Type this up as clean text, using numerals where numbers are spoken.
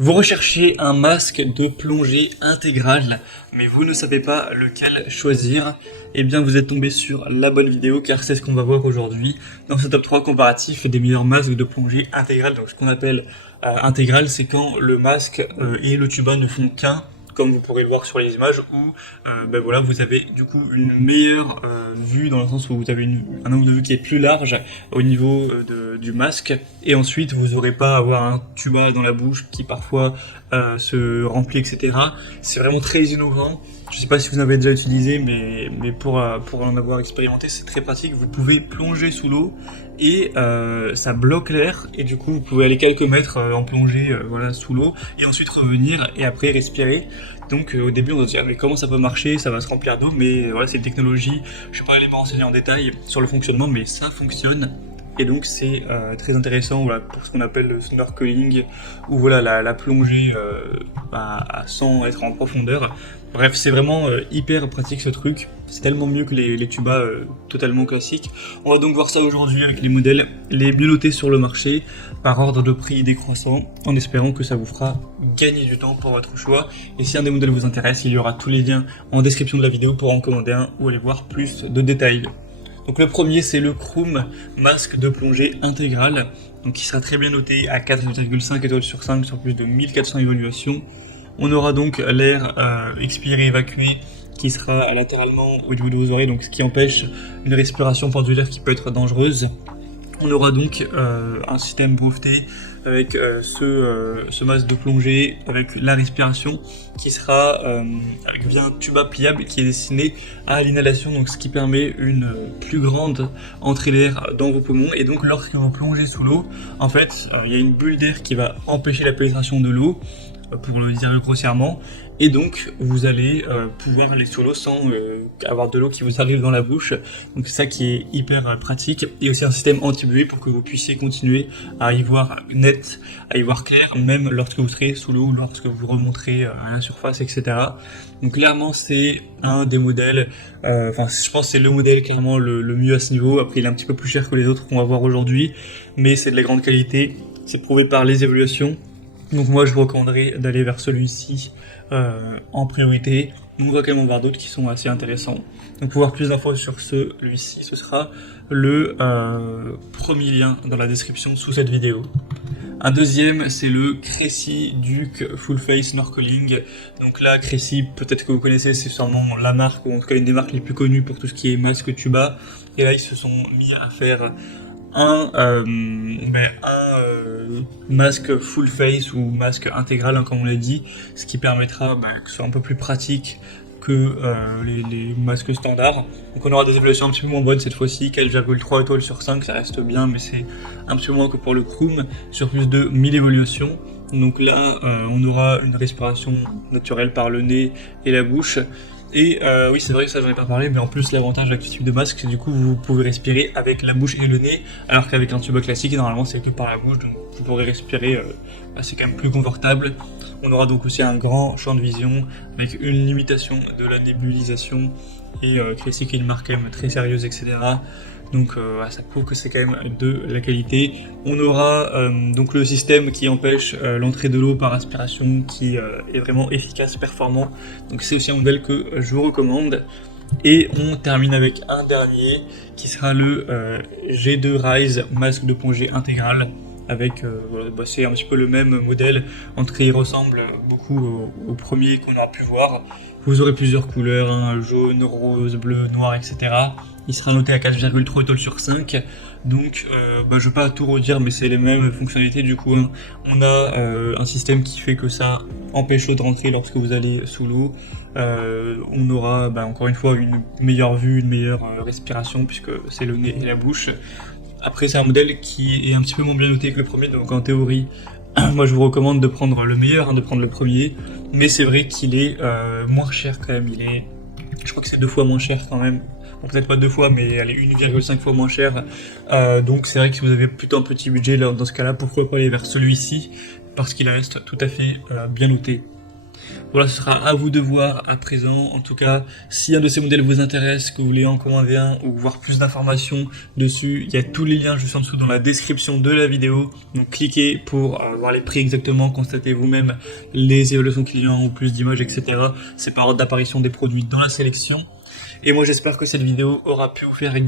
Vous recherchez un masque de plongée intégral, mais vous ne savez pas lequel choisir. Eh bien, vous êtes tombé sur la bonne vidéo car c'est ce qu'on va voir aujourd'hui dans ce top 3 comparatif des meilleurs masques de plongée intégral. Donc, ce qu'on appelle intégral, c'est quand le masque et le tuba ne font qu'un, comme vous pourrez le voir sur les images, où voilà, vous avez du coup une meilleure vue dans le sens où vous avez un angle de vue qui est plus large au niveau du masque, et ensuite vous n'aurez pas à avoir un tuba dans la bouche qui parfois se remplit, etc. C'est vraiment très innovant. Je sais pas si vous en avez déjà utilisé, mais pour en avoir expérimenté, c'est très pratique. Vous pouvez plonger sous l'eau et ça bloque l'air, et du coup vous pouvez aller quelques mètres en plongée voilà, sous l'eau, et ensuite revenir et après respirer. Donc au début on va se dire mais comment ça peut marcher, ça va se remplir d'eau, mais voilà, c'est une technologie, je ne vais pas aller me renseigner en détail sur le fonctionnement, mais ça fonctionne. Et donc c'est très intéressant, voilà, pour ce qu'on appelle le snorkeling, ou voilà, la plongée sans être en profondeur. Bref, c'est vraiment hyper pratique ce truc, c'est tellement mieux que les tubas totalement classiques. On va donc voir ça aujourd'hui avec les modèles les mieux notés sur le marché, par ordre de prix décroissant, en espérant que ça vous fera gagner du temps pour votre choix. Et si un des modèles vous intéresse, il y aura tous les liens en description de la vidéo pour en commander un ou aller voir plus de détails. Donc le premier, c'est le Chrome masque de plongée intégral, donc qui sera très bien noté à 4,5 étoiles sur 5 sur plus de 1400 évaluations. On aura donc l'air expiré évacué qui sera latéralement au niveau de vos oreilles, donc ce qui empêche une respiration pendulaire qui peut être dangereuse. On aura donc un système breveté avec ce masque de plongée, avec la respiration qui sera avec via un tuba pliable qui est destiné à l'inhalation, donc ce qui permet une plus grande entrée d'air dans vos poumons. Et donc lorsque vous plongez sous l'eau, en fait, il y a une bulle d'air qui va empêcher la pénétration de l'eau, pour le dire grossièrement, et donc vous allez pouvoir aller sous l'eau sans avoir de l'eau qui vous arrive dans la bouche. Donc c'est ça qui est hyper pratique, et aussi un système anti-buée pour que vous puissiez continuer à y voir net, à y voir clair, même lorsque vous serez sous l'eau, lorsque vous remonterez à la surface, etc. Donc clairement c'est un des modèles, je pense que c'est le modèle clairement le mieux à ce niveau. Après il est un petit peu plus cher que les autres qu'on va voir aujourd'hui, mais c'est de la grande qualité, c'est prouvé par les évaluations. Donc moi je vous recommanderais d'aller vers celui-ci en priorité. On va quand même en voir d'autres qui sont assez intéressants. Donc pour voir plus d'infos sur celui-ci, ce sera le premier lien dans la description sous cette vidéo. Un deuxième, c'est le Cressi Duke Full Face Snorkeling. Donc là, Cressi, peut-être que vous connaissez, c'est sûrement la marque, ou en tout cas une des marques les plus connues pour tout ce qui est masque tuba. Et là, ils se sont mis à faire un masque full face ou masque intégral, hein, comme on l'a dit, ce qui permettra que ce soit un peu plus pratique que les masques standards. Donc on aura des évaluations un petit peu moins bonnes cette fois-ci, 4,3 étoiles sur 5, ça reste bien, mais c'est un petit peu moins que pour le Chrome, sur plus de 1000 évaluations. Donc là, on aura une respiration naturelle par le nez et la bouche. Et oui, c'est vrai que ça j'en ai pas parlé, mais en plus l'avantage avec ce type de masque, c'est du coup vous pouvez respirer avec la bouche et le nez, alors qu'avec un tuba classique, normalement c'est que par la bouche, donc vous pourrez respirer, c'est quand même plus confortable. On aura donc aussi un grand champ de vision, avec une limitation de la nébulisation, et classique est une marque quand même très sérieuse, etc. Donc ça prouve que c'est quand même de la qualité. On aura donc le système qui empêche l'entrée de l'eau par aspiration, qui est vraiment efficace, performant. Donc c'est aussi un modèle que je vous recommande. Et on termine avec un dernier qui sera le G2 Rise masque de plongée intégral. Avec, c'est un petit peu le même modèle, entre qu'il ressemble beaucoup au premier qu'on aura pu voir. Vous aurez plusieurs couleurs, hein, jaune, rose, bleu, noir, etc. Il sera noté à 4,3 étoiles sur 5. Donc je ne vais pas tout redire, mais c'est les mêmes fonctionnalités du coup. Hein. On a un système qui fait que ça empêche l'eau de rentrer lorsque vous allez sous l'eau. On aura encore une fois une meilleure vue, une meilleure respiration, puisque c'est le nez et la bouche. Après c'est un modèle qui est un petit peu moins bien noté que le premier, donc en théorie, moi je vous recommande de prendre le meilleur, hein, de prendre le premier, mais c'est vrai qu'il est moins cher quand même, je crois que c'est 2 fois moins cher quand même, bon, peut-être pas 2 fois, mais elle est 1,5 fois moins cher, donc c'est vrai que si vous avez plutôt un petit budget, là, dans ce cas-là, pourquoi pas aller vers celui-ci, parce qu'il reste tout à fait bien noté. Voilà, ce sera à vous de voir à présent. En tout cas, si un de ces modèles vous intéresse, que vous voulez en commander un ou voir plus d'informations dessus, il y a tous les liens juste en dessous dans la description de la vidéo. Donc cliquez pour voir les prix exactement, constatez vous-même les évaluations clients ou plus d'images, etc. C'est par ordre d'apparition des produits dans la sélection. Et moi j'espère que cette vidéo aura pu vous faire gagner